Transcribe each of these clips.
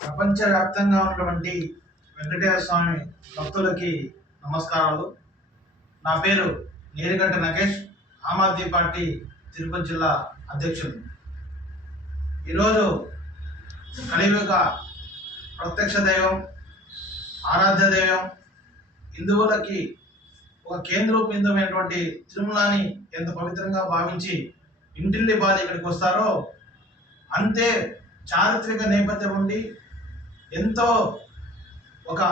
ప్రపంచవ్యాప్తంగా ఉన్నటువంటి వెంకటేశ్వర స్వామి భక్తులకి నమస్కారాలు. నా పేరు నేరుగంట నగేష్ ఆమ్ ఆద్మీ పార్టీ తిరుపతి జిల్లా అధ్యక్షుడు. ఈరోజు కలియుగ ప్రత్యక్ష దైవం ఆరాధ్య దైవం హిందువులకి ఒక కేంద్రబిందుమైనటువంటి తిరుమలని ఎంత పవిత్రంగా భావించి ఇంటిల్లి బాధ ఇక్కడికి వస్తారో అంతే చారిత్రక నేపథ్యం ఉండి ఎంతో ఒక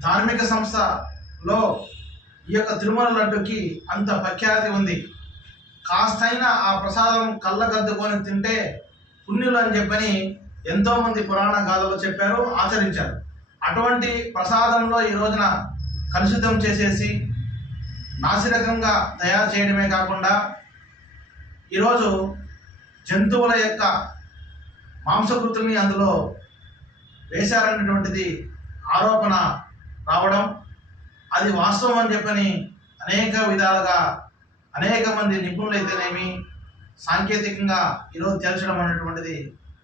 ధార్మిక సంస్థలో ఈ యొక్క తిరుమల లడ్డుకి అంత ప్రఖ్యాతి ఉంది. కాస్తైనా ఆ ప్రసాదం కళ్ళగద్దుకొని తింటే పుణ్యులు అని చెప్పని ఎంతోమంది పురాణ గాథలు చెప్పారు ఆచరించారు. అటువంటి ప్రసాదంలో ఈ రోజున కలుషితం చేసేసి నాసిరకంగా తయారు చేయడమే కాకుండా ఈరోజు జంతువుల యొక్క మాంసకృతుల్ని అందులో వేశారనేటువంటిది ఆరోపణ రావడం అది వాస్తవం అని చెప్పని అనేక విధాలుగా అనేక మంది నిపుణులు అయితేనేమి సాంకేతికంగా ఈరోజు తేల్చడం అనేటువంటిది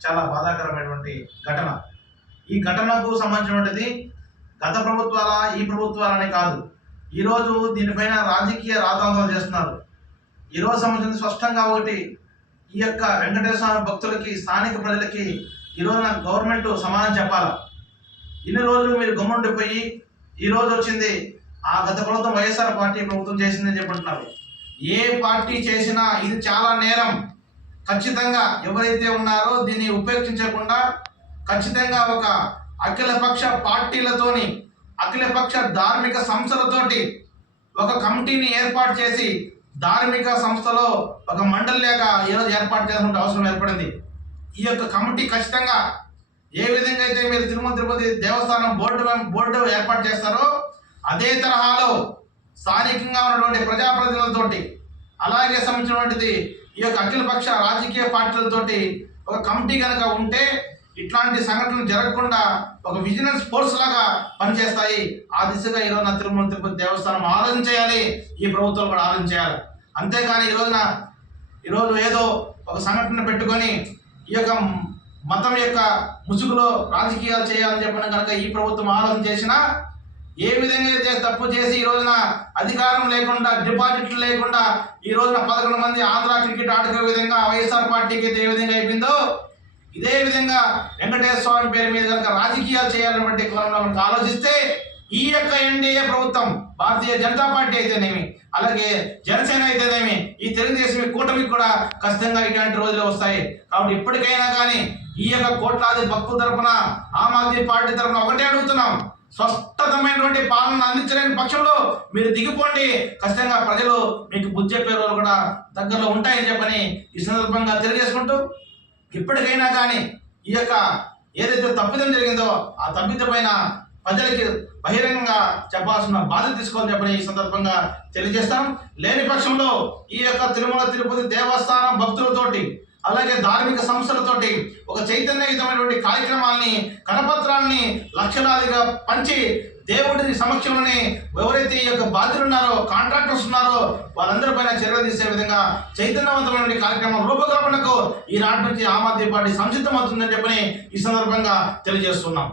చాలా బాధాకరమైనటువంటి ఘటన. ఈ ఘటనకు సంబంధించినటువంటిది గత ప్రభుత్వాల ఈ ప్రభుత్వాలనే కాదు. ఈరోజు దీనిపైన రాజకీయ రాజాంతరం చేస్తున్నారు. ఈరోజు సంబంధించి స్పష్టంగా ఒకటి ఈ యొక్క వెంకటేశ్వర స్వామి భక్తులకి స్థానిక ప్రజలకి ఈ రోజున గవర్నమెంట్ సమాధానం చెప్పాలా? ఇన్ని రోజులు మీరు గమ్ముండిపోయి ఈరోజు వచ్చింది ఆ గత ప్రభుత్వం వైఎస్ఆర్ పార్టీ ప్రభుత్వం చేసిందని చెప్పుంటున్నారు ఏ పార్టీ చేసినా ఇది చాలా నేరం. ఖచ్చితంగా ఎవరైతే ఉన్నారో దీన్ని ఉపేక్షించకుండా ఖచ్చితంగా ఒక అఖిలపక్ష పార్టీలతోని అఖిలపక్ష ధార్మిక సంస్థలతోటి ఒక కమిటీని ఏర్పాటు చేసి ధార్మిక సంస్థలో ఒక మండలి లేక ఈరోజు ఏర్పాటు చేసినటువంటి అవసరం ఏర్పడింది. ఈ యొక్క కమిటీ ఖచ్చితంగా ఏ విధంగా అయితే మీరు తిరుమల తిరుపతి దేవస్థానం బోర్డు బోర్డు ఏర్పాటు చేస్తారో అదే తరహాలో స్థానికంగా ఉన్నటువంటి ప్రజాప్రతినిధులతోటి అలాగే సంబంధించినటువంటిది ఈ యొక్క అఖిలపక్ష రాజకీయ పార్టీలతోటి ఒక కమిటీ కనుక ఉంటే ఇట్లాంటి సంఘటనలు జరగకుండా ఒక విజిలెన్స్ ఫోర్స్ లాగా పనిచేస్తాయి. ఆ దిశగా ఈరోజు నా తిరుమల తిరుపతి దేవస్థానం ఆలోచన చేయాలి. ఈ ప్రభుత్వం కూడా ఆలోచన చేయాలి. అంతేగాని ఈ రోజున ఈరోజు ఏదో ఒక సంఘటన పెట్టుకొని ఈ యొక్క మతం యొక్క ముసుగులో రాజకీయాలు చేయాలని చెప్పిన కనుక ఈ ప్రభుత్వం ఆలోచన చేసినా ఏ విధంగా అయితే తప్పు చేసి ఈ రోజున అధికారం లేకుండా డిపాజిట్లు లేకుండా ఈ రోజున పదకొండు మంది ఆంధ్ర క్రికెట్ ఆడుకునే విధంగా వైఎస్ఆర్ పార్టీకి అయితే ఏ విధంగా అయిపోయిందో ఇదే విధంగా వెంకటేశ్వర స్వామి పేరు మీద కనుక రాజకీయాలు చేయాలన్నటువంటి కోణంలో ఆలోచిస్తే ఈ యొక్క ఎన్డీఏ ప్రభుత్వం భారతీయ జనతా పార్టీ అయితేనేమి అలాగే జనసేన అయితేనేమి ఈ తెలుగుదేశం ఈ కూటమికి కూడా ఖచ్చితంగా ఇటువంటి రోజులు వస్తాయి. కాబట్టి ఇప్పటికైనా కానీ ఈ యొక్క కోట్లాది భక్తుల తరపున ఆమ్ ఆద్మీ పార్టీ తరపున ఒకటే అడుగుతున్నాం. స్పష్టతమైనటువంటి పాలన అందించలేని పక్షంలో మీరు దిగిపోండి. ఖచ్చితంగా ప్రజలు మీకు బుద్ధి చెప్పే రోజులు కూడా దగ్గరలో ఉంటాయని చెప్పని ఈ సందర్భంగా తెలియజేసుకుంటూ ఇప్పటికైనా కానీ ఈ యొక్క ఏదైతే తప్పిదం జరిగిందో ఆ తప్పిదం పైన ప్రజలకి బహిరంగంగా చెప్పాల్సిన బాధ్యత తీసుకోవాలని చెప్పని ఈ సందర్భంగా తెలియజేస్తాం. లేని పక్షంలో ఈ యొక్క తిరుమల తిరుపతి దేవస్థానం భక్తులతోటి అలాగే ధార్మిక సంస్థలతోటి ఒక చైతన్యయుతమైనటువంటి కార్యక్రమాల్ని కరపత్రాల్ని లక్షలాదిగా పంచి దేవుడి సమక్షంలోనే ఎవరైతే ఈ యొక్క బాధ్యులు ఉన్నారో కాంట్రాక్టర్స్ ఉన్నారో వాళ్ళందరి పైన చర్యలు తీసే విధంగా చైతన్యవంతమైన కార్యక్రమం రూపకల్పనకు ఈ నాటి నుంచి ఆమ్ ఆద్మీ పార్టీ సంసిద్ధమవుతుందని చెప్పని ఈ సందర్భంగా తెలియజేస్తున్నాం.